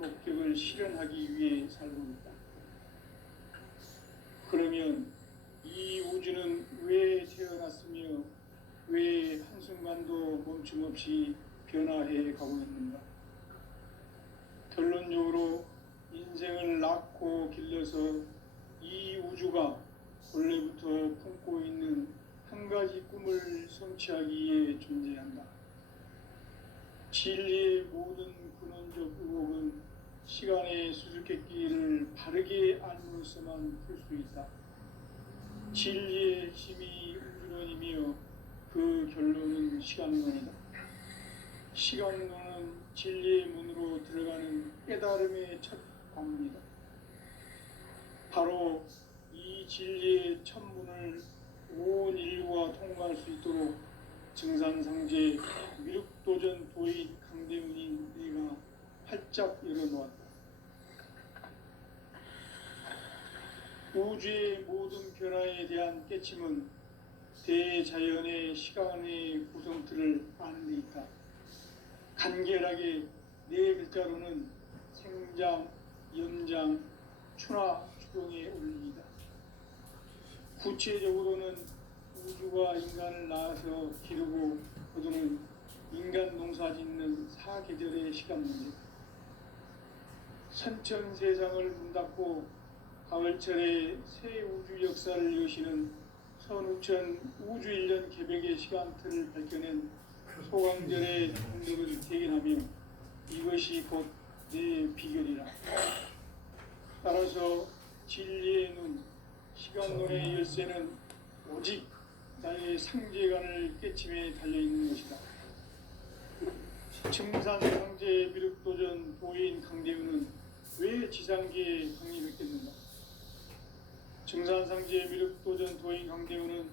목적을 실현하기 위해 살고 있다. 그러면 이 우주는 왜 태어났으며 왜 한순간도 멈춤 없이 변화해 가고 있는가? 결론적으로 인생을 낳고 길러서 이 우주가 원래부터 품고 있는 한 가지 꿈을 성취하기 위해 존재한다. 진리의 모든 근원적 의혹은 시간의 수수께끼를 바르게 알므로서만 풀 수 있다. 진리의 핵심이 우주론이며 그 결론은 시간론이다. 시간론은 진리의 문으로 들어가는 깨달음의 첫 관문이다. 바로 이 진리의 첫 문을 온 인류가 통과할 수 있도록 증산상제 미륵도전 도인 강대문인 내가 활짝 열어놓았다. 우주의 모든 변화에 대한 깨침은 대자연의 시간의 구성틀을 아는 데 있다. 간결하게 네 글자로는 생장, 연장, 추나 추동의 원리이다. 구체적으로는 우주가 인간을 낳아서 기르고 거두는 인간 농사 짓는 사계절의 시간 문제다. 선천 세상을 문닫고 가을철에 새 우주 역사를 여시는 선우천 우주일년 개백의 시간틀을 밝혀낸 소강절의 동력을 대견하며 이것이 곧 내 비결이라. 따라서 진리의 눈, 시간론의 열쇠는 오직 나의 상제관을 깨침에 달려있는 것이다. 증산상제 미륵도전 도인 강대우는 왜 지상계에 강림했겠는가? 증산상제 미륵도전 도인 강대우는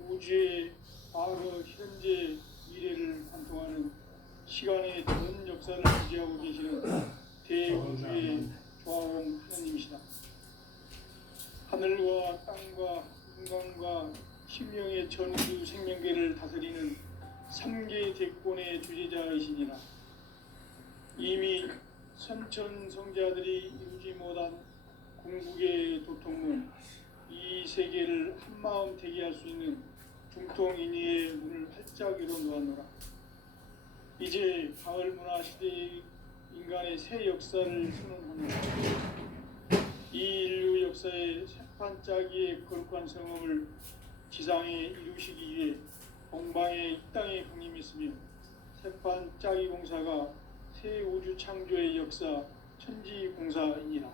우주의 과거, 현재, 미래를 관통하는 시간의 전 역사를 지지하고 계시는 대우주의 조화원 하나님이시다. 하늘과 땅과 인간과 신명의 전우주 생명계를 다스리는 3개 대권의 주제자이시니라. 이미 선천성자들이 이루지 못한 궁극의 도통문, 이 세계를 한마음 대기할 수 있는 중통인의의 문을 활짝 열어놓았노라. 이제 가을 문화 시대의 인간의 새 역사를 선언하노라. 이 인류 역사의 새판짜기의 거룩한 성험을 지상에 이루시기 위해 동방의 이 땅에 강림했으며 새판짜기 공사가 새 우주 창조의 역사 천지공사이니라.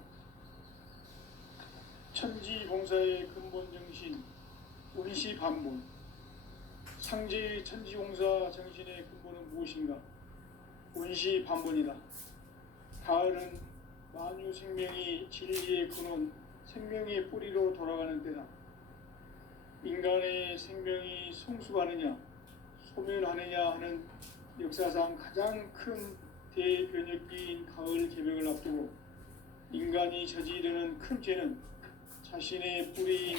천지공사의 근본 정신 운시반본. 상제의 천지공사 정신의 근본은 무엇인가? 운시반본이다. 가을은 만유 생명이 진리의 근원, 생명의 뿌리로 돌아가는 때다. 인간의 생명이 성숙하느냐, 소멸하느냐 하는 역사상 가장 큰 대변혁기인 가을 개벽을 앞두고 인간이 저지르는 큰 죄는 자신의 뿌리인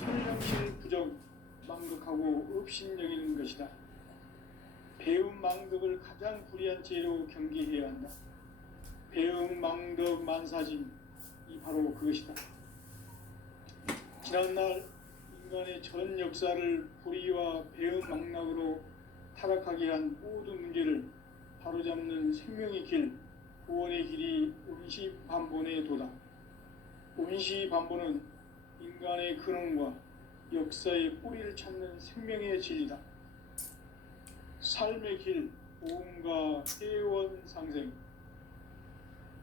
천령실 부정, 망극하고 업신여기는 것이다. 배움 망덕을 가장 불의한 죄로 경계해야 한다. 배움 망덕 만사진이 바로 그것이다. 지난날 인간의 전 역사를 불의와 배움 망락으로 타락하게 한 모든 문제를 바로잡는 생명의 길, 구원의 길이 운시반본의 도다. 운시반본은 인간의 근원과 역사의 뿌리를 찾는 생명의 진리다. 삶의 길, 보험과 회원 상생.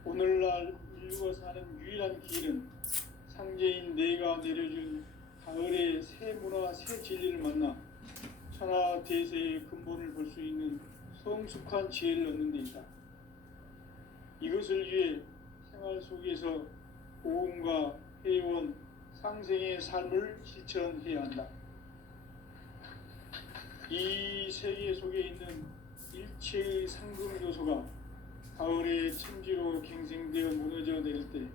오늘날 인류가 사는 유일한 길은 상제인 내가 내려준 가을의 새 문화, 새 진리를 만나 천하 대세의 근본을 볼 수 있는 성숙한 지혜를 얻는 데 있다. 이것을 위해 생활 속에서 보험과 회원, 상생의 삶을 실천해야 한다. 이 세계 속에 있는 일체의 상금 요소가 가을의 천지로 갱생되어 무너져 내릴 때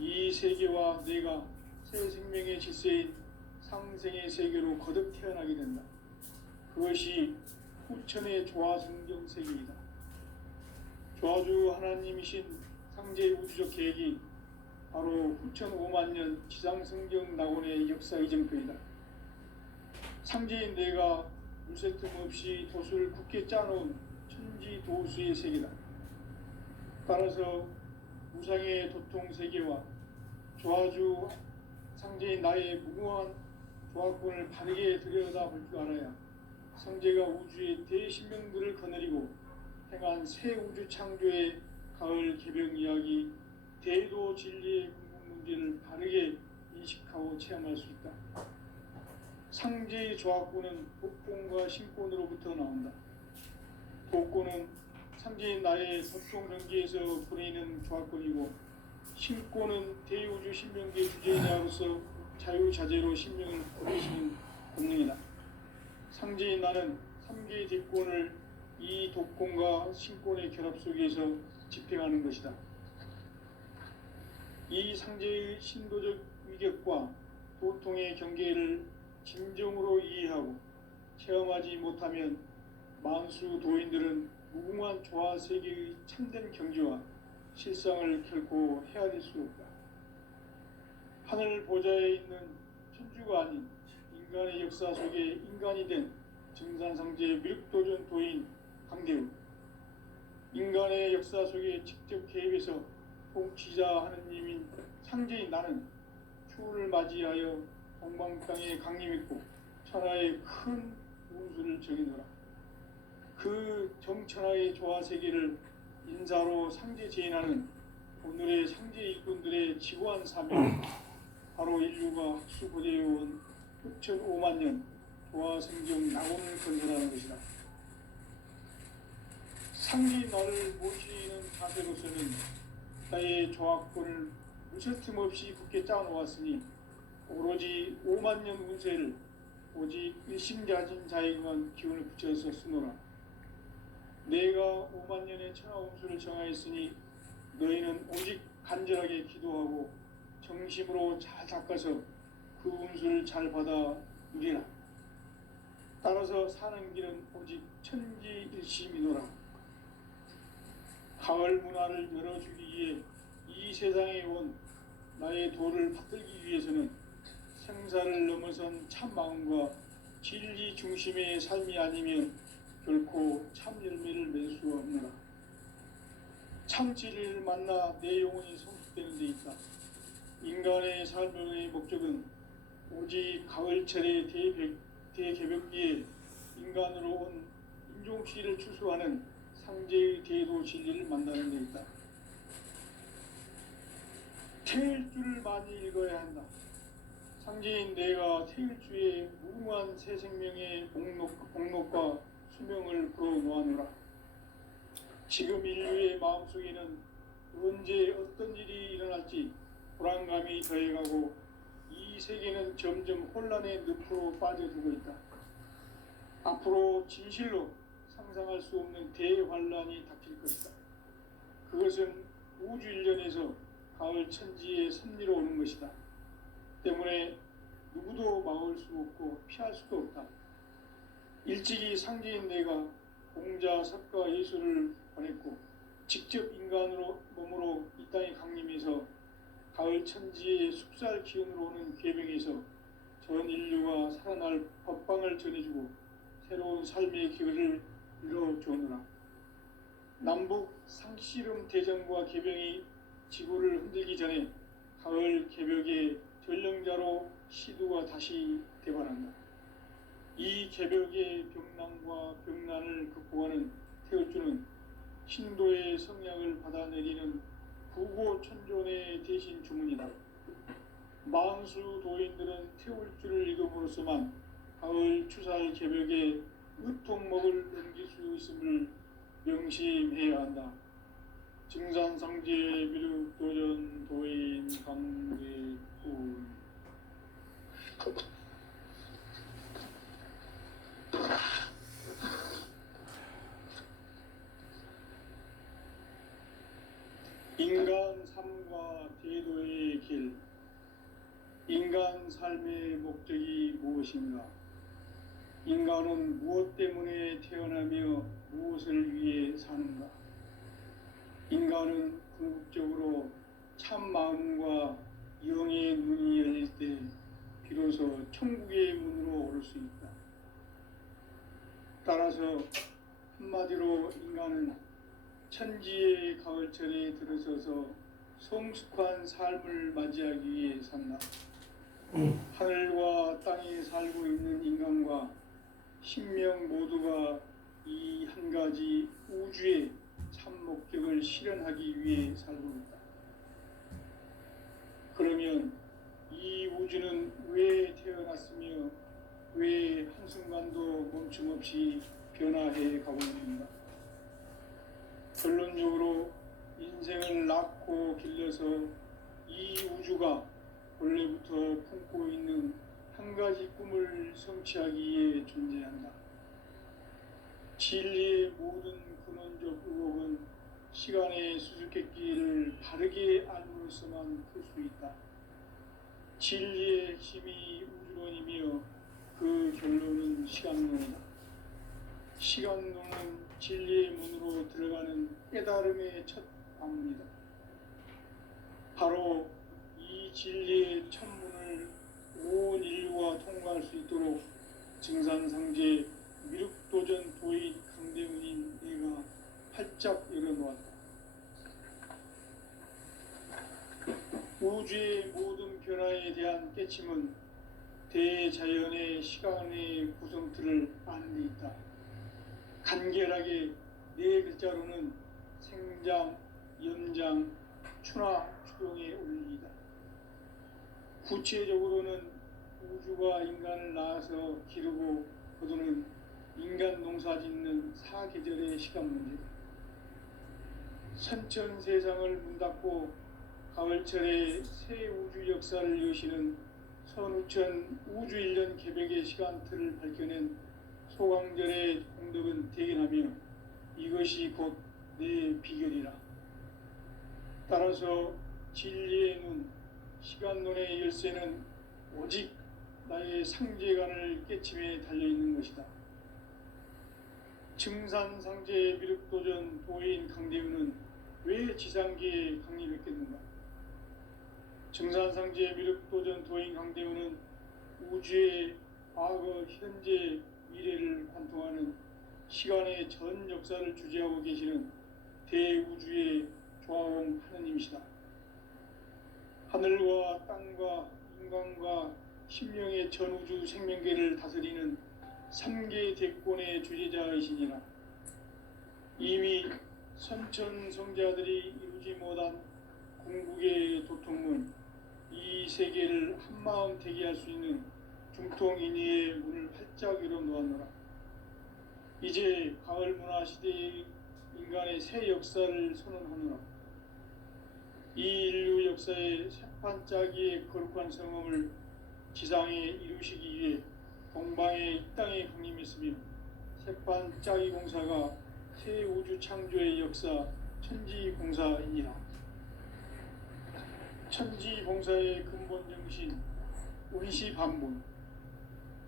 이 세계와 내가 새 생명의 질서인 상생의 세계로 거듭 태어나게 된다. 그것이 후천의 조화성경 세계이다. 조화주 하나님이신 상제의 우주적 계획이 바로 후천 5만 년 지상성경 낙원의 역사 이정표이다. 상제인 내가 물새틈 없이 돛을 굳게 짜놓은 천지도수의 세계다. 따라서 무상의 도통 세계와 조화주 상제인 나의 무궁한 조화권을 바르게 들여다볼 줄 알아야 성제가 우주의 대신명들을 거느리고 행한 새 우주 창조의 가을 개벽 이야기, 대도 진리의 궁극 문제를 바르게 인식하고 체험할 수 있다. 상제의 조화권은 복권과 신권으로부터 나온다. 복권은 상제인 나의 도통 경계에서 보내는 조화권이고, 신권은 대우주 신명계 주제자로서 자유자재로 신명을 보내시는 권능이다. 상제인 나는 3개의 대권을 이 독권과 신권의 결합 속에서 집행하는 것이다. 이 상제의 신도적 위격과 도통의 경계를 진정으로 이해하고 체험하지 못하면 만수 도인들은 무궁한 조화 세계의 참된 경지와 실상을 결코 헤아릴 수 없다. 하늘 보좌에 있는 천주가 아닌 인간의 역사 속에 인간이 된 증산상제의 미륵도전 도인 강대우, 인간의 역사 속에 직접 개입해서 통치자 하느님인 상제인 나는 추운을 맞이하여 동방땅에 강림했고 천하의 큰 운수를 정해노라. 그 정천하의 조화세계를 인사로 상제 제인하는 오늘의 상제 일꾼들의 지고한 사명, 바로 인류가 학수고대해온 후천 5만 년 조화성경 낙원을 건설하는 것이다. 상제인 나를 모시는 자세로서는 나의 조화권을 무쇠틈 없이 굳게 짜놓았으니 오로지 5만 년 운세를 오직 일심가진 자에게만 기운을 붙여서 쓰노라. 내가 5만 년의 천하 운수를 정하였으니 너희는 오직 간절하게 기도하고 정심으로 잘 닦아서 그 운수를 잘 받아 누리라. 따라서 사는 길은 오직 천지일심이노라. 가을 문화를 열어주기 위해 이 세상에 온 나의 도를 받들기 위해서는 생사를 넘어선 참 마음과 진리 중심의 삶이 아니면 결코 참 열매를 맺을 수 없노라. 참 진리를 만나 내 영혼이 성숙되는 데 있다. 인간의 삶의 목적은 오직 가을철의 대개벽기에 인간으로 온 인종씨를 추수하는 상제의 대도 진리를 만나는 데 있다. 태일주를 많이 읽어야 한다. 상제인 내가 태일주의 무궁한 새 생명의 복록과 수명을 불어놓아노라. 지금 인류의 마음속에는 언제 어떤 일이 일어날지 불안감이 더해가고 이 세계는 점점 혼란의 늪으로 빠져들고 있다. 앞으로 진실로 상상할 수 없는 대환란이 닥칠 것이다. 그것은 우주 일련에서 가을 천지의 섭리로 오는 것이다. 때문에 누구도 막을 수 없고 피할 수도 없다. 일찍이 상제인 내가 공자, 석가, 예수를 보냈고 직접 인간으로 몸으로 이 땅에 강림해서 가을 천지의 숙살 기운으로 오는 계명에서 전 인류가 살아날 법방을 전해주고 새로운 삶의 기회를 이뤄주느라. 남북 상씨름 대전과 개병이 지구를 흔들기 전에 가을 개벽의 전령자로 시두가 다시 대발한다. 이 개벽의 병난과 병난을 극복하는 태울주는 신도의 성약을 받아내리는 부고천존의 대신 주문이다. 만수 도인들은 태울주를 읽음으로써만 가을 추살 개벽에 의통목을 넘길 수 있음을 명심해야 한다. 증산상제 미륵도전 도인 강대훈. 인간 삶과 대도의 길. 인간 삶의 목적이 무엇인가? 인간은 무엇 때문에 태어나며 무엇을 위해 사는가? 인간은 궁극적으로 참 마음과 영의 눈이 열릴 때 비로소 천국의 문으로 오를 수 있다. 따라서 한마디로 인간은 천지의 가을철에 들어서서 성숙한 삶을 맞이하기 위해 산다. 하늘과 땅에 살고 있는 인간과 신명 모두가 이 한 가지 우주의 참 목적을 실현하기 위해 살고 있다. 그러면 이 우주는 왜 태어났으며 왜 한순간도 멈춤 없이 변화해 가고 있는가? 결론적으로 인생을 낳고 길러서 이 우주가 원래부터 품고 있는 한 가지 꿈을 성취하기 위해 존재한다. 진리의 모든 근원적 의혹은 시간의 수수께끼를 바르게 알므로써만 풀 수 있다. 진리의 핵심이 우주론이며 그 결론은 시간론이다. 시간론은 진리의 문으로 들어가는 깨달음의 첫 방문이다. 바로 이 진리의 첫 문을 온 인류가 통과할 수 있도록 증산상제 미륵도전 도인 강대문인 내가 활짝 열어놓았다. 우주의 모든 변화에 대한 깨침은 대자연의 시간의 구성틀을 아는 데 있다. 간결하게 네 글자로는 생장, 연장, 추나 추동의 원리이다. 구체적으로는 우주가 인간을 낳아서 기르고 거두는 인간 농사 짓는 사계절의 시간 문제다. 선천 세상을 문 닫고 가을철에 새 우주 역사를 여시는 선우천 우주 1년 개백의 시간틀을 밝혀낸 소강절의 공덕은 대견하며 이것이 곧 내 비결이라. 따라서 진리의 눈, 시간론의 열쇠는 오직 나의 상제관을 깨침에 달려있는 것이다. 증산상제 미륵도전 도인 강대우는 왜 지상계에 강림했겠는가? 증산상제 미륵도전 도인 강대우는 우주의 과거, 현재, 미래를 관통하는 시간의 전 역사를 주재하고 계시는 대우주의 조화원 하느님이시다. 하늘과 땅과 인간과 신명의 전우주 생명계를 다스리는 3개 대권의 주재자이시니라. 이미 선천성자들이 이루지 못한 궁극의 도통문, 이 세계를 한마음 되게 할 수 있는 중통인의의 문을 활짝 열어놓았노라. 이제 가을 문화 시대의 인간의 새 역사를 선언하노라. 이 인류 역사의 새판짜기의 거룩한 성험을 지상에 이루시기 위해 동방의 이 땅에 강림했으며 새판짜기 공사가 새 우주 창조의 역사 천지공사이니라. 천지공사의 근본 정신 운시반본.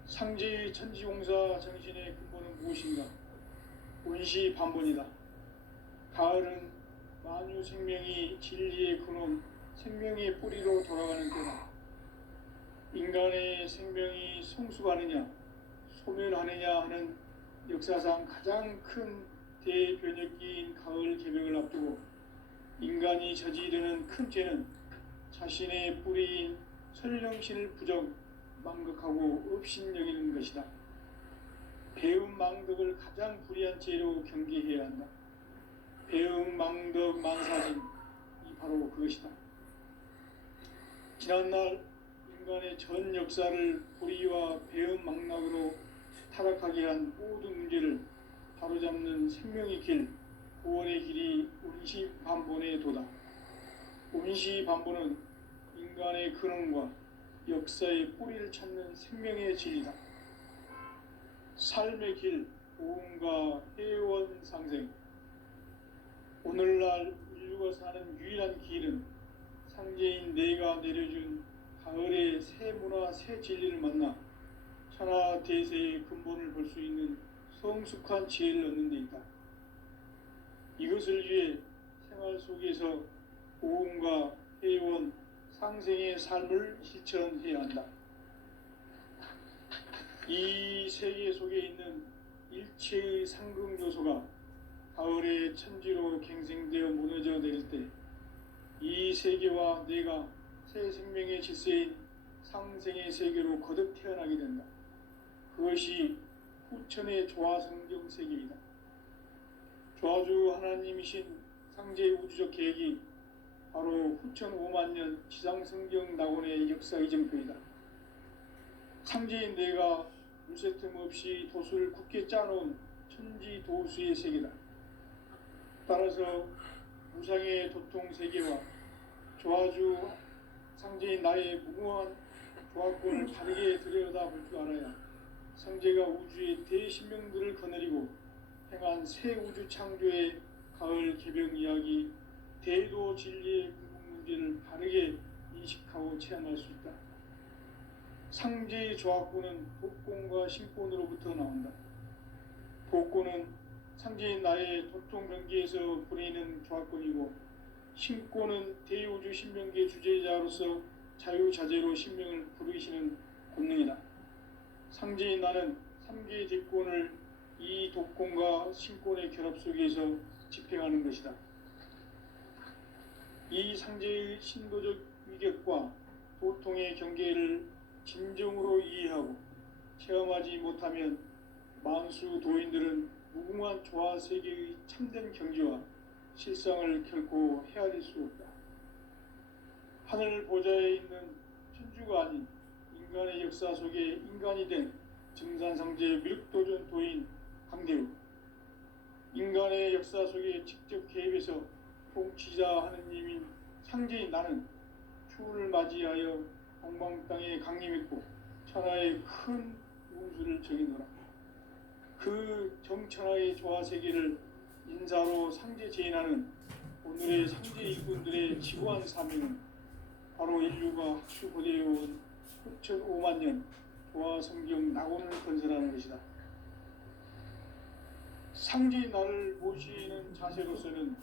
상제의 천지공사 정신의 근본은 무엇인가? 운시반본이다. 가을은 만유 생명이 진리의 근원, 생명의 뿌리로 돌아가는 때다. 인간의 생명이 성숙하느냐, 소멸하느냐 하는 역사상 가장 큰 대변혁기인 가을 개벽을 앞두고 인간이 저지르는 큰 죄는 자신의 뿌리인 설령신을 부정, 망극하고 업신여기는 것이다. 배움 망덕을 가장 불의한 죄로 경계해야 한다. 배움 망덕 만사진, 이 바로 그것이다. 지난날 인간의 전 역사를 불의와 배움 망락으로 타락하게 한 모든 문제를 바로잡는 생명의 길, 구원의 길이 운시반본의 도다. 운시반본은 인간의 근원과 역사의 뿌리를 찾는 생명의 진리다. 삶의 길, 보험과 회원 상생. 오늘날 인류가 사는 유일한 길은 상제인 내가 내려준 가을의 새 문화, 새 진리를 만나 천하 대세의 근본을 볼 수 있는 성숙한 지혜를 얻는 데 있다. 이것을 위해 생활 속에서 고음과 회원, 상생의 삶을 실천해야 한다. 이 세계 속에 있는 일체의 상극 요소가 가을의 천지로 갱생되어 무너져 내릴 때 이 세계와 내가 새 생명의 질서인 상생의 세계로 거듭 태어나게 된다. 그것이 후천의 조화성경 세계이다. 조화주 하나님이신 상제의 우주적 계획이 바로 후천 5만 년 지상성경 낙원의 역사 이정표이다. 상제인 내가 물새틈 없이 도수를 굳게 짜놓은 천지 도수의 세계다. 따라서 무상의 도통 세계와 조화주 상제인 나의 무궁한 조화권을 다르게 들여다볼 줄 알아야 상제가 우주의 대신명들을 거느리고 행한 새 우주 창조의 가을 개병 이야기, 대도 진리의 궁극 문제를 바르게 인식하고 체험할 수 있다. 상제의 조화권은 복권과 신권으로부터 나온다. 복권은 상제인 나의 도통 병기에서 보내는 조화권이고, 신권은 대우주 신명계 주제자로서 자유자재로 신명을 부르시는 권능이다. 상제인 나는 3개의 대권을 이 독권과 신권의 결합 속에서 집행하는 것이다. 이 상제의 신도적 위격과 도통의 경계를 진정으로 이해하고 체험하지 못하면 만수 도인들은 무궁한 조화 세계의 참된 경지와 실상을 결코 헤아릴 수 없다. 하늘 보좌에 있는 천주가 아닌 인간의 역사 속에 인간이 된 증산상제 밀도전 도인 강대우, 인간의 역사 속에 직접 개입해서 통치자 하느님인 상제인 나는 추운을 맞이하여 동방 땅에 강림했고 천하의 큰 운수를 정해놓으라. 그 정천하의 조화 세계를 인사로 상제 제인하는 오늘의 상제 일꾼들의 지구한 사명은 바로 인류가 학수고대해온 후천 5만 년 조화 성경 낙원을 건설하는 것이다. 상제인 나를 모시는 자세로서는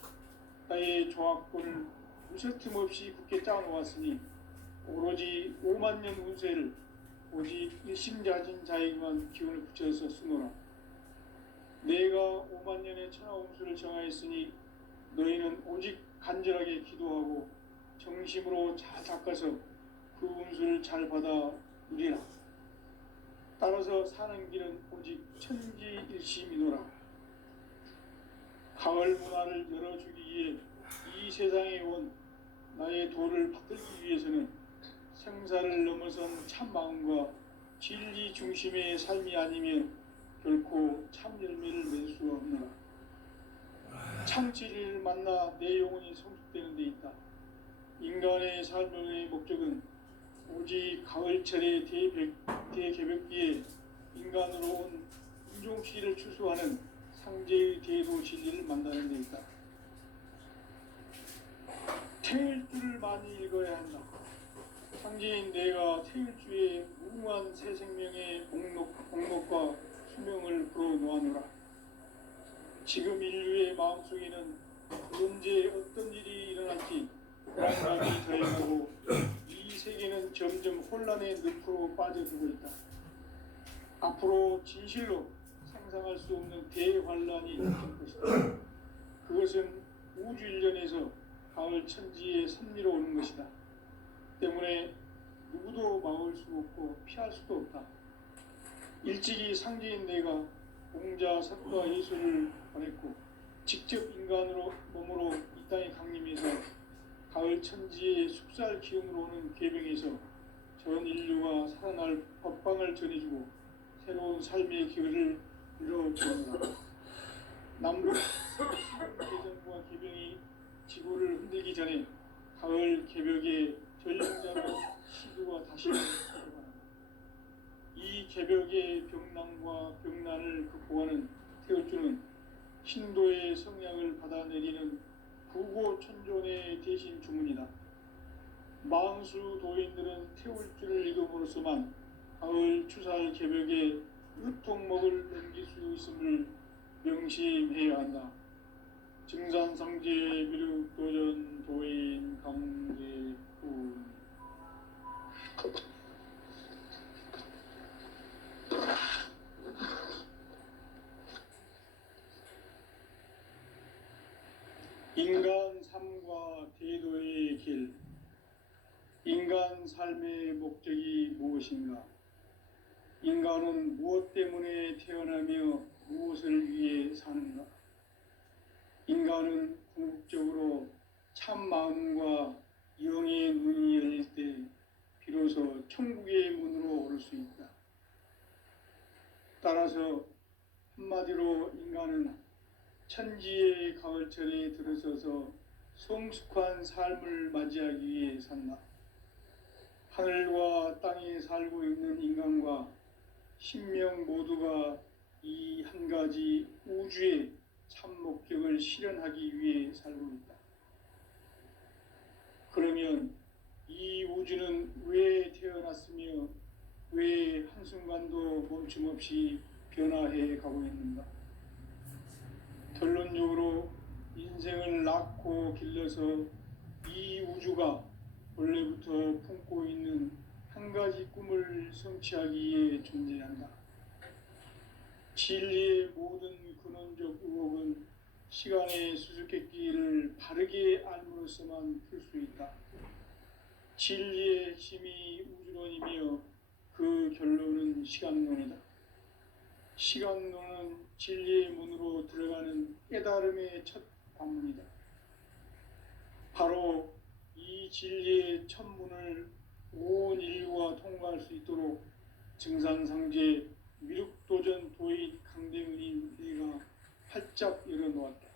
나의 조화권을 무쇠틈 없이 굳게 짜놓았으니 오로지 5만 년 운세를 오직 일심자진 자에게만 기운을 붙여서 쓰노라. 내가 5만 년의 천하 운수를 정하였으니 너희는 오직 간절하게 기도하고 정심으로 잘 닦아서 그 운수를 잘 받아 누리라. 따라서 사는 길은 오직 천지일심이노라. 가을 문화를 열어주기 위해 이 세상에 온 나의 도를 받들기 위해서는 생사를 넘어선 참 마음과 진리 중심의 삶이 아니면 결코 참 열매를 맺을 수 없노라. 참 진리를 만나 내 영혼이 성숙되는 데 있다. 인간의 삶의 목적은 오직 가을철의 대개벽기에 인간으로 온 인종시를 추수하는 상제의 대도 진리를 만나는 데 있다. 태일주를 많이 읽어야 한다. 상제인 내가 태일주의 무궁한 새 생명의 목록과 수명을 불어놓아노라. 지금 인류의 마음속에는 언제 어떤 일이 일어날지 불안감이 더해가고 이 세계는 점점 혼란의 늪으로 빠져들고 있다. 앞으로 진실로 상상할 수 없는 대환란이 닥칠 것이다. 그것은 우주 일련에서 가을 천지의 섭리로 오는 것이다. 때문에 누구도 막을 수 없고 피할 수도 없다. 일찍이 상제인 내가 공자, 석과 예수를 보냈고 직접 인간으로 몸으로 이 땅에 강림해서 가을 천지의 숙살 기운으로 오는 계병에서 전 인류가 살아날 법방을 전해주고 새로운 삶의 기회를 열어주었다. 남북 대전과 계병이 지구를 흔들기 전에 가을 개벽의 전령자로 시도가 다시 들어갑니다. 이 개벽의 병난과 병난을 극복하는 태울주는 신도의 성향을 받아내리는 부고천존의 대신 주문이다. 망수 도인들은 태울주를 읽음으로써만 가을 추살 개벽의 으통목을 넘길 수 있음을 명심해야 한다. 증산상제 미륵도전 도인 강제훈. 인간 삶과 대도의 길. 인간 삶의 목적이 무엇인가? 인간은 무엇 때문에 태어나며 무엇을 위해 사는가? 인간은 궁극적으로 참 마음과 영의 눈이 열릴 때 비로소 천국의 문으로 오를 수 있다. 따라서 한마디로 인간은 천지의 가을철에 들어서서 성숙한 삶을 맞이하기 위해 산다. 하늘과 땅에 살고 있는 인간과 신명 모두가 이 한 가지 우주의 참 목적을 실현하기 위해 살고 있다. 그러면 이 우주는 왜 태어났으며 왜 한순간도 멈춤 없이 변화해 가고 있는가? 결론적으로 인생을 낳고 길러서 이 우주가 원래부터 품고 있는 한 가지 꿈을 성취하기 위해 존재한다. 진리의 모든 근원적 의혹은 시간의 수수께끼를 바르게 알므로써만 풀 수 있다. 진리의 핵심이 우주론이며 그 결론은 시간론이다. 시간론은 진리의 문으로 들어가는 깨달음의 첫 관문이다. 바로 이 진리의 첫 문을 온 인류가 통과할 수 있도록 증산상제 미륵도전 도인 강대훈이 내가 활짝 열어놓았다.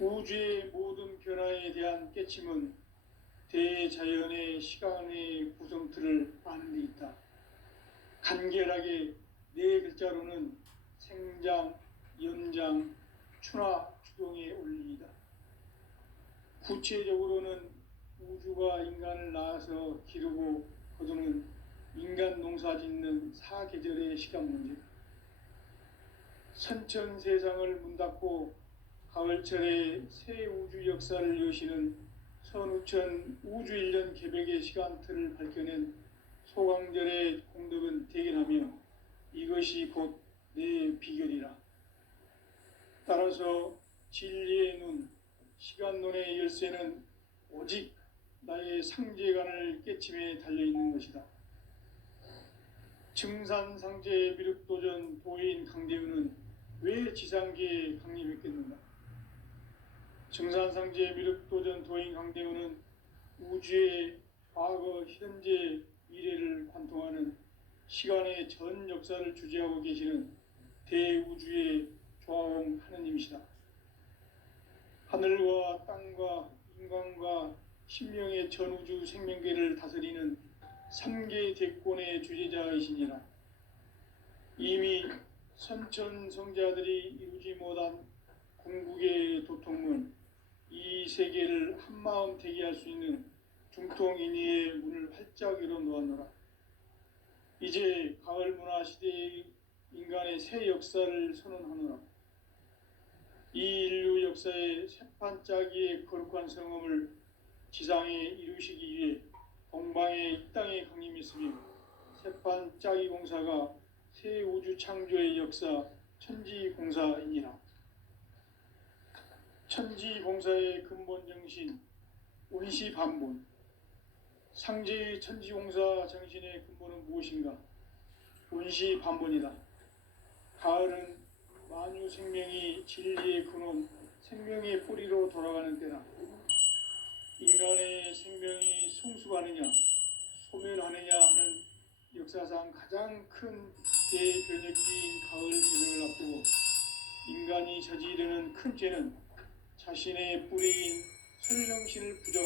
우주의 모든 변화에 대한 깨침은 대자연의 시간의 구성틀을 아는 데 있다. 간결하게 네 글자로는 생장, 연장, 추나 추동의 원리이다. 구체적으로는 우주가 인간을 낳아서 기르고 거두는 인간 농사 짓는 사계절의 시간 문제. 선천 세상을 문 닫고 가을철에 새 우주 역사를 여시는 선우천 우주 1년 개백의 시간틀을 밝혀낸 소강절의 공덕은 대견하며 이것이 곧 내 비결이라. 따라서 진리의 눈, 시간론의 열쇠는 오직 나의 상제관을 깨침에 달려있는 것이다. 증산상제 미륵도전 도인 강대훈은 왜 지상계에 강림했겠는가? 증산상제 미륵도전 도인 강대훈은 우주의 과거, 현재, 미래를 관통하는 시간의 전 역사를 주재하고 계시는 대우주의 조화홍 하느님이시다. 하늘과 땅과 인간과 신명의 전우주 생명계를 다스리는 3계 대권의 주재자이시니라. 이미 선천성자들이 이루지 못한 궁극의 도통문, 이 세계를 한마음 대기할 수 있는 중통인의의 문을 활짝 열어놓았노라. 이제 가을 문화 시대의 인간의 새 역사를 선언하노라. 이 인류 역사의 새판짜기의 거룩한 성험을 지상에 이루시기 위해 동방의 이 땅에 강림했으며 새판짜기 공사가 새 우주 창조의 역사 천지공사이니라. 천지공사의 근본 정신 운시반본. 상제의 천지공사 정신의 근본은 무엇인가? 운시반본이다. 가을은 만유 생명이 진리의 근원, 생명의 뿌리로 돌아가는 때다. 인간의 생명이 성숙하느냐, 소멸하느냐 하는 역사상 가장 큰 대변혁기인 가을 개벽을 앞두고 인간이 저지르는 큰 죄는 자신의 뿌리인 설령신을 부정,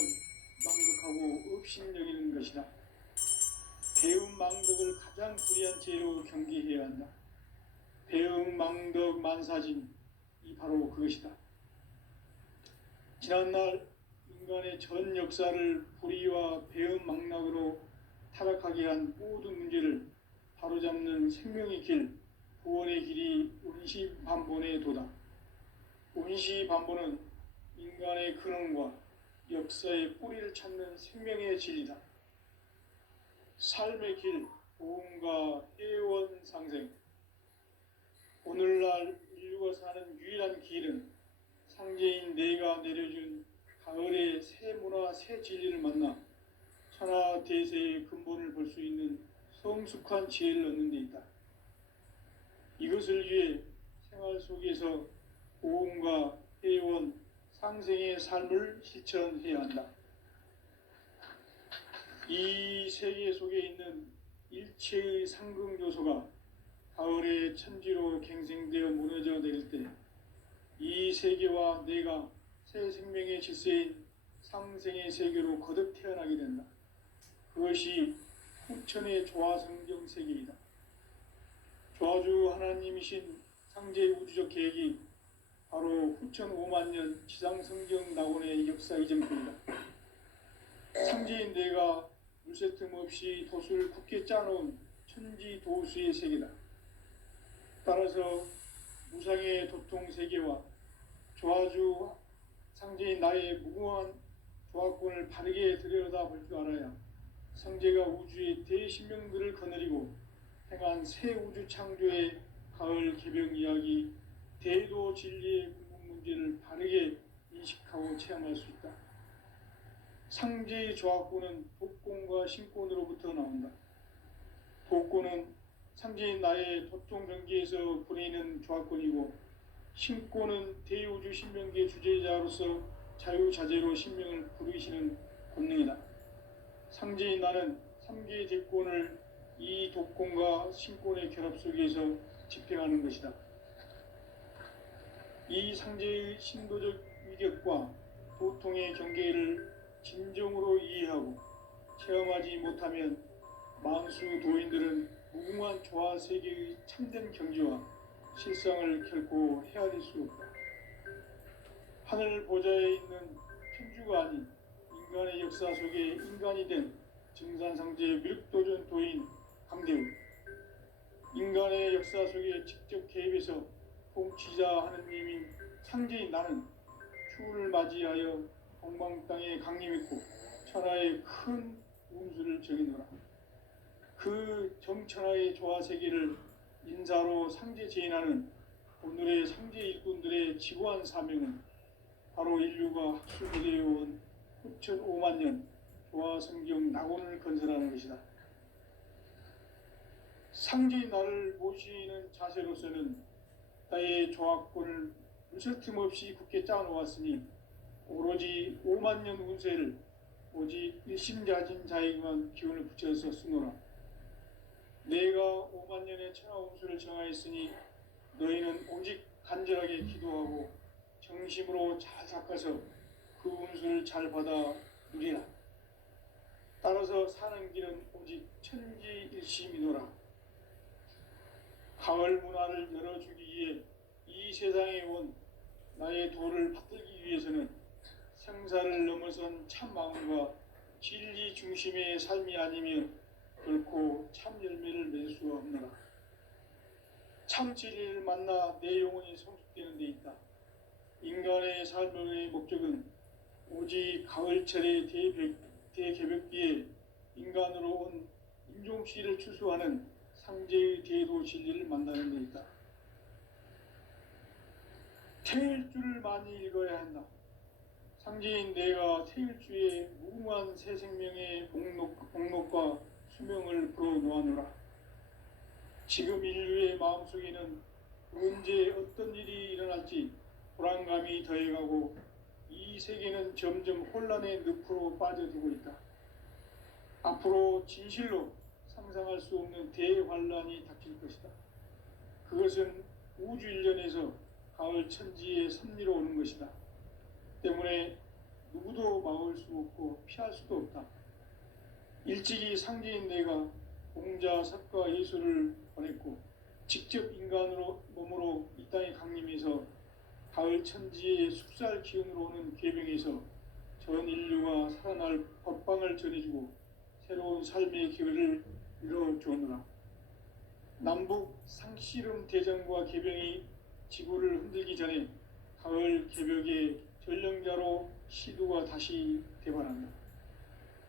망극하고 업신여기는 것이다. 배움 망덕을 가장 불의한 죄로 경계해야 한다. 배움 망덕 만사진, 이 바로 그것이다. 지난날 인간의 전 역사를 불의와 배움 망락으로 타락하게 한 모든 문제를 바로잡는 생명의 길, 구원의 길이 운시반본에 도다. 운시반본은 인간의 근원과 역사의 뿌리를 찾는 생명의 진리다. 삶의 길, 보험과 회원 상생. 오늘날 인류가 사는 유일한 길은 상제인 내가 내려준 가을의 새 문화, 새 진리를 만나 천하 대세의 근본을 볼 수 있는 성숙한 지혜를 얻는 데 있다. 이것을 위해 생활 속에서 보험과 회원, 상생의 삶을 실천해야 한다. 이 세계 속에 있는 일체의 상극 요소가 가을의 천지로 갱생되어 무너져 내릴 때 이 세계와 내가 새 생명의 질서인 상생의 세계로 거듭 태어나게 된다. 그것이 후천의 조화성경 세계이다. 조화주 하나님이신 상제 우주적 계획이 바로 후천 5만 년 지상성경 낙원의 역사 이전입니다. 상제인 내가 물새 틈 없이 도수를 굳게 짜놓은 천지 도수의 세계다. 따라서 무상의 도통 세계와 조화주 상제인 나의 무궁한 조화권을 바르게 들여다볼 줄 알아야 상제가 우주의 대신명들을 거느리고 행한 새 우주 창조의 가을 개병 이야기, 대도 진리의 궁극 문제를 바르게 인식하고 체험할 수 있다. 상제의 조화권은 독권과 신권으로부터 나온다. 독권은 상제인 나의 도통 경계에서 부리는 조화권이고, 신권은 대우주 신명계 주제자로서 자유자재로 신명을 부르시는 권능이다. 상제인 나는 3개의 대권을 이 독권과 신권의 결합 속에서 집행하는 것이다. 이 상제의 신도적 위력과 도통의 경계를 진정으로 이해하고 체험하지 못하면 만수 도인들은 무궁한 조화 세계의 참된 경지와 실상을 결코 헤아릴 수 없다. 하늘 보좌에 있는 천주가 아닌 인간의 역사 속에 인간이 된 증산상제 미륵도전 도인 강대우, 인간의 역사 속에 직접 개입해서 통치자 하느님인 상제인 나는 추운을 맞이하여 동방 땅에 강림했고 천하의 큰 운수를 정해놓으라. 그 정천하의 조화세계를 인사로 상제 제인하는 오늘의 상제 일꾼들의 지고한 사명은 바로 인류가 학술되어온 후천 5만 년 조화성경 낙원을 건설하는 것이다. 상제인 나를 모시는 자세로서는 나의 조화권을 물설틈 없이 굳게 짜놓았으니 오로지 5만 년 운세를 오직 일심자진 자에게만 기운을 붙여서 쓰노라. 내가 5만 년의 천하 운수를 정하였으니 너희는 오직 간절하게 기도하고 정심으로 잘 닦아서 그 운수를 잘 받아 누리라. 따라서 사는 길은 오직 천지일심이노라. 가을 문화를 열어주기 위해 이 세상에 온 나의 도를 받들기 위해서는 생사를 넘어선 참 마음과 진리 중심의 삶이 아니면 결코 참 열매를 맺을 수 없노라. 참 진리를 만나 내 영혼이 성숙되는 데 있다. 인간의 삶의 목적은 오직 가을철의 대개벽기에 인간으로 온 인종씨를 추수하는 상제의 대도 진리를 만나는 데 있다. 태일주를 많이 읽어야 한다. 상제인 내가 태일주의 무궁한 새 생명의 목록과 수명을 불어놓아노라. 지금 인류의 마음속에는 언제 어떤 일이 일어날지 불안감이 더해가고 이 세계는 점점 혼란의 늪으로 빠져들고 있다. 앞으로 진실로 상상할 수 없는 대환란이 닥칠 것이다. 그것은 우주 일련에서 가을 천지의 섭리로 오는 것이다. 때문에 누구도 막을 수 없고 피할 수도 없다. 일찍이 상제인 내가 공자, 석가, 예수를 보냈고 직접 인간으로 몸으로 이 땅에 강림해서 가을 천지의 숙살 기운으로 오는 계병에서 전 인류가 살아날 법방을 전해주고 새로운 삶의 기회를 이뤄주었노라. 남북 상씨름 대전과 개병이 지구를 흔들기 전에 가을 개벽의 전령자로 시두가 다시 대반한다.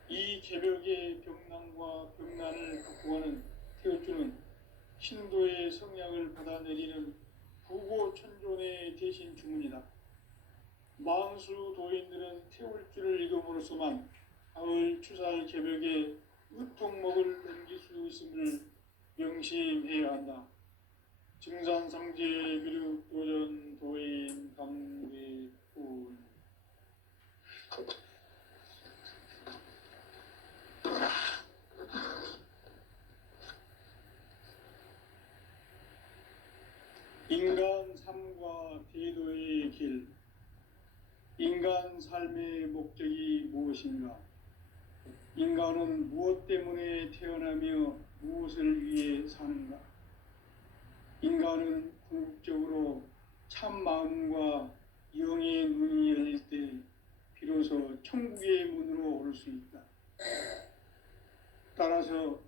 이 개벽의 병난과 병난을 극복하는 태우주는 신도의 성약을 받아내리는 부고천존의 대신 주문이다. 망수 도인들은 태울 줄을 이름으로서만 가을 추살 개벽에 으통목을 넘길 수 있음을 명심해야 한다. 증산상제 미륵 도전 도인 강대군. 인간 삶과 대도의 길. 인간 삶의 목적이 무엇인가? 인간은 무엇 때문에 태어나며 무엇을 위해 사는가? 인간은 궁극적으로 참 마음과 영의 눈이 열릴 때 비로소 천국의 문으로 올 수 있다. 따라서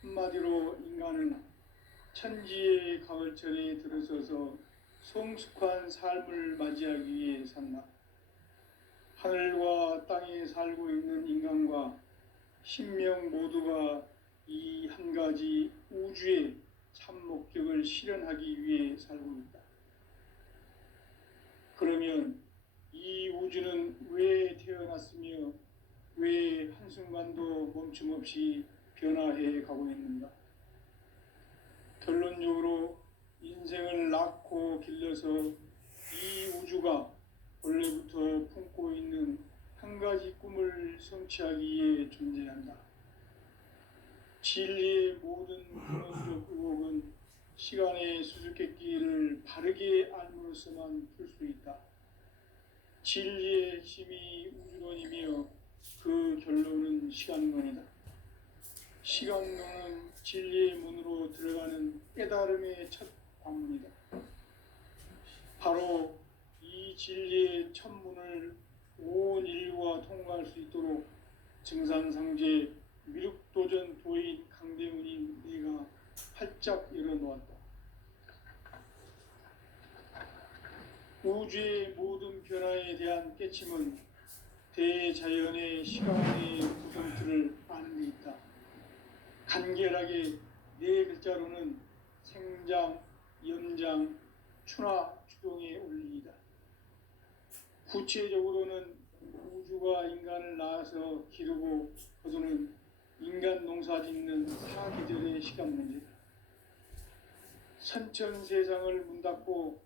한마디로 인간은 천지의 가을철에 들어서서 성숙한 삶을 맞이하기 위해 산다. 하늘과 땅에 살고 있는 인간과 신명 모두가 이 한 가지 우주의 참 목적을 실현하기 위해 살고 있다. 그러면 이 우주는 왜 태어났으며 왜 한순간도 멈춤 없이 변화해 가고 있는가? 결론적으로 인생을 낳고 길러서 이 우주가 원래부터 품고 있는 한 가지 꿈을 성취하기 위해 존재한다. 진리의 모든 근원적 의혹은 시간의 수수께끼를 바르게 알므로서만 풀 수 있다. 진리의 핵심이 우주론이며 그 결론은 시간론이다. 시간론은 진리의 문으로 들어가는 깨달음의 첫 관문이다. 바로 이 진리의 첫 문을 온 인류가 통과할 수 있도록 증산상제 미륵도전 도인 강대문인 내가 활짝 열어놓았다. 우주의 모든 변화에 대한 깨침은 대자연의 시간의 구성틀을 아는 데 있다. 간결하게 네 글자로는 생장, 연장, 추나 추동의 원리이다. 구체적으로는 우주가 인간을 낳아서 기르고 거두는 인간 농사 짓는 사계절의 시간 문제다. 선천 세상을 문 닫고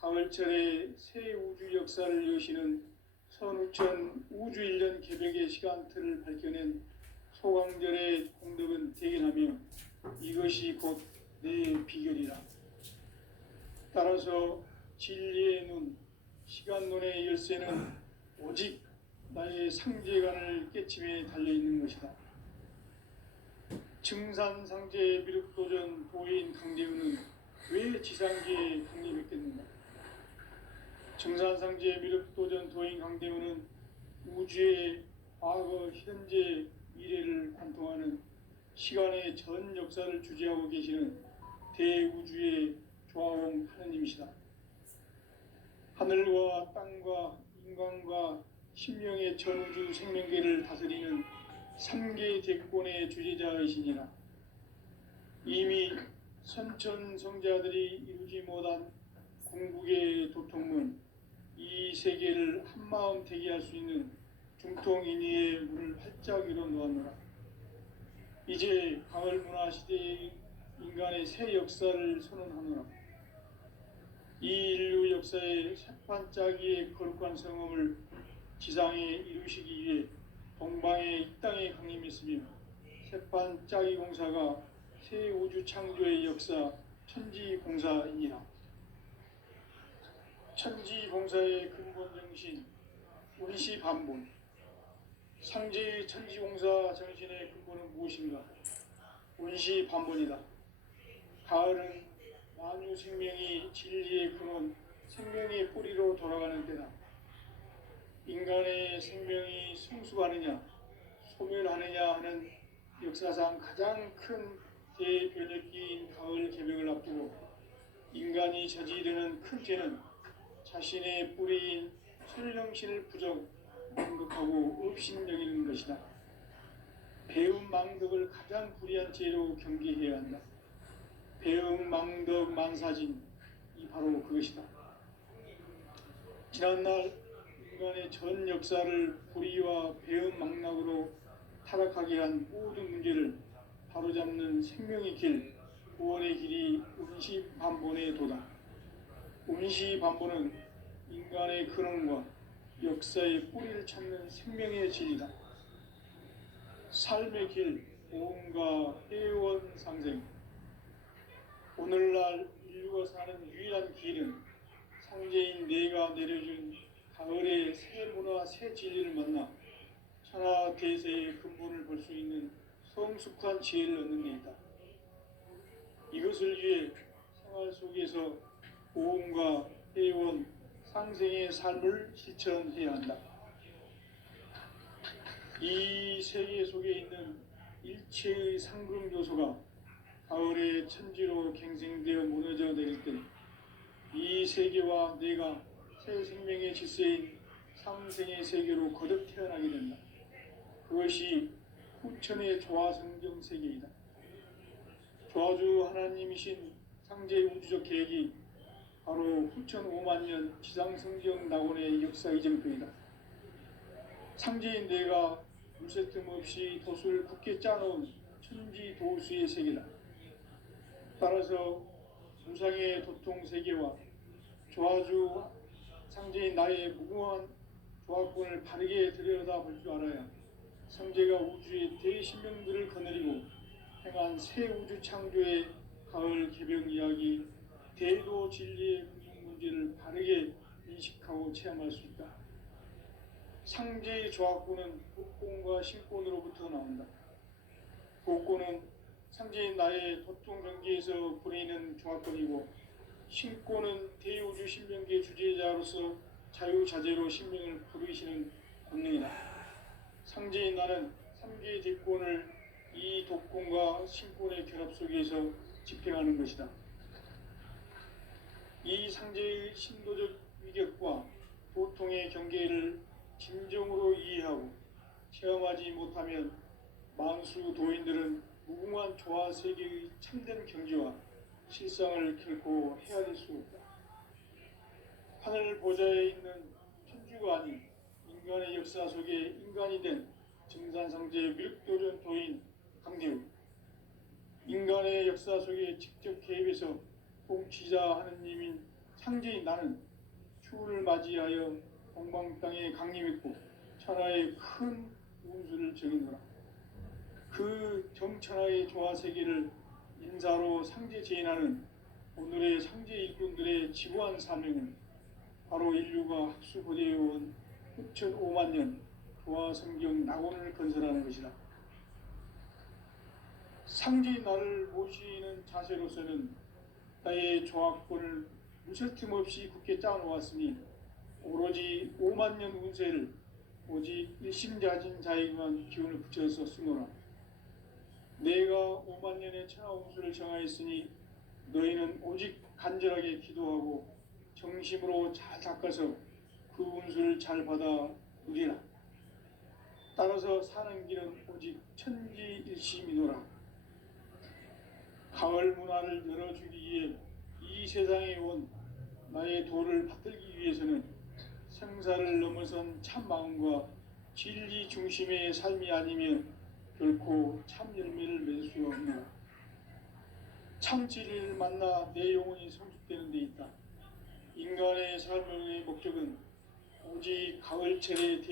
가을철에 새 우주 역사를 여시는 선우천 우주 1년 개벽의 시간틀을 밝혀낸 소강절의 공덕은 대견하며 이것이 곧 내 비결이라. 따라서 진리의 눈, 시간론의 열쇠는 오직 나의 상제관을 깨침에 달려있는 것이다. 증산상제 미륵도전 도인 강대우는 왜 지상계에 강림했겠는가? 증산상제 미륵도전 도인 강대우는 우주의 과거, 현재, 미래를 관통하는 시간의 전 역사를 주재하고 계시는 대우주의 조화홍 하느님이시다. 하늘과 땅과 인간과 신명의 전우주 생명계를 다스리는 3개 대권의 주재자이시니라. 이미 선천성자들이 이루지 못한 궁극의 도통문, 이 세계를 한마음 되게 할 수 있는 중통인의의 문을 활짝 열어놓았노라. 이제 가을 문화 시대의 인간의 새 역사를 선언하노라. 이 인류 역사의 새판짜기의 거룩한 성음을 지상에 이루시기 위해 동방의 이 땅에 강림했으며 새판짜기 공사가 새 우주 창조의 역사 천지공사이니라. 천지공사의 근본 정신 운시반본. 상제의 천지공사 정신의 근본은 무엇인가? 운시반본이다. 가을은 만유 생명이 진리의 근원, 생명의 뿌리로 돌아가는 때다. 인간의 생명이 성숙하느냐, 소멸하느냐 하는 역사상 가장 큰 대변혁기인 가을 개벽을 앞두고 인간이 저지르는 큰 죄는 자신의 뿌리인 천령신을 부정 망극하고 업신여기는 것이다. 배움 망덕을 가장 불의한 죄로 경계해야 한다. 배움 망덕 만사진, 이 바로 그것이다. 지난날 인간의 전 역사를 불의와 배움 망락으로 타락하게 한 모든 문제를 바로잡는 생명의 길, 구원의 길이 운시반본의 도다. 운시반본은 인간의 근원과 역사의 뿌리를 찾는 생명의 진리다. 삶의 길, 보험과 회원 상생. 오늘날 인류가 사는 유일한 길은 상제인 내가 내려준 가을의 새 문화, 새 진리를 만나 천하 대세의 근본을 볼 수 있는 성숙한 지혜를 얻는 데 있다. 이것을 위해 생활 속에서 보험과 회원, 상생의 삶을 실천해야 한다. 이 세계 속에 있는 일체의 상금 요소가 가을의 천지로 갱생되어 무너져 내릴 때 이 세계와 내가 새 생명의 질서인 상생의 세계로 거듭 태어나게 된다. 그것이 후천의 조화성경 세계이다. 조화주 하나님이신 상제의 우주적 계획이 바로 후천 5만년 지상성경 낙원의 역사 이정표이다. 상제인 내가 물새 틈 없이 돛을 굳게 짜놓은 천지 도수의 세계다. 따라서 무상의 도통 세계와 조화주 상제인 나의 무궁한 조화권을 바르게 들여다볼 줄 알아야 상제가 우주의 대신명들을 거느리고 행한 새 우주 창조의 가을 개벽 이야기, 대도 진리의 문제를 바르게 인식하고 체험할 수 있다. 상제의 조화권은 복권과 신권으로부터 나온다. 복권은 상제인 나의 도통 경계에서 부리는 조화권이고, 신권은 대우주 신명계 주제자로서 자유자재로 신명을 부르시는 권능이다. 상제인 나는 3개의 대권을 이 독권과 신권의 결합 속에서 집행하는 것이다. 이 상제의 신도적 위격과 보통의 경계를 진정으로 이해하고 체험하지 못하면 만수 도인들은 무궁한 조화 세계의 참된 경지와 실상을 결코 헤아릴 수 없다. 하늘 보좌에 있는 천주가 아닌 인간의 역사 속에 인간이 된 증산상제 밀도전 도인 강대우, 인간의 역사 속에 직접 개입해서 통치자 하느님인 상제인 나는 추운을 맞이하여 동방 땅에 강림했고 천하의 큰 운수를 정했노라. 그 정천하의 조화 세계를 인사로 상제 제인하는 오늘의 상제 일꾼들의 지구한 사명은 바로 인류가 학수고대해온 후천 5만 년 조화 성경 낙원을 건설하는 것이다. 상제인 나를 모시는 자세로서는 나의 조화권을 무설틈 없이 굳게 짜놓았으니 오로지 5만 년 운세를 오직 일심자진 자에게만 기운을 붙여서 쓰노라. 내가 5만 년의 천하 운수를 정하였으니 너희는 오직 간절하게 기도하고 정심으로 잘 닦아서 그 운수를 잘 받아 누리라. 따라서 사는 길은 오직 천지일심이노라. 가을 문화를 열어주기 위해 이 세상에 온 나의 도를 받들기 위해서는 생사를 넘어선 참 마음과 진리 중심의 삶이 아니면 결코 참 열매를 맺을 수 없노라. 참 진리를 만나 내 영혼이 성숙되는 데 있다. 인간의 삶의 목적은 오직 가을철의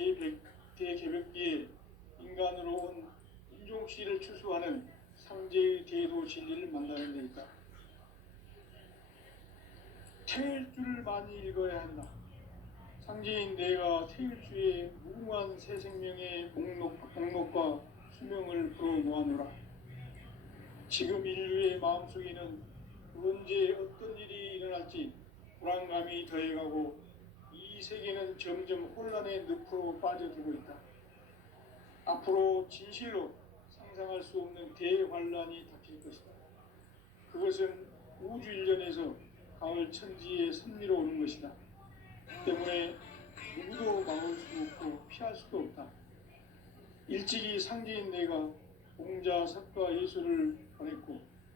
대개벽기에 인간으로 온 인종씨를 추수하는 상제의 대도 진리를 만나는 데 있다. 태일주를 많이 읽어야 한다. 상제인 내가 태일주의 무궁한 새 생명의 목록과 수명을 풀어놓아노라. 지금 인류의 마음속에는 언제 어떤 일이 일어날지 불안감이 더해가고 이 세계는 점점 혼란의 늪으로 빠져들고 있다. 앞으로 진실로 상상할 수 없는 대환란이 닥칠 것이다. 그것은 우주 일련에서 가을 천지의 섭리로 오는 것이다. 때문에 누구도 막을 수 없고 피할 수도 없다. 일찍이 상제인 내가 공자, 석가, 예수를 보냈고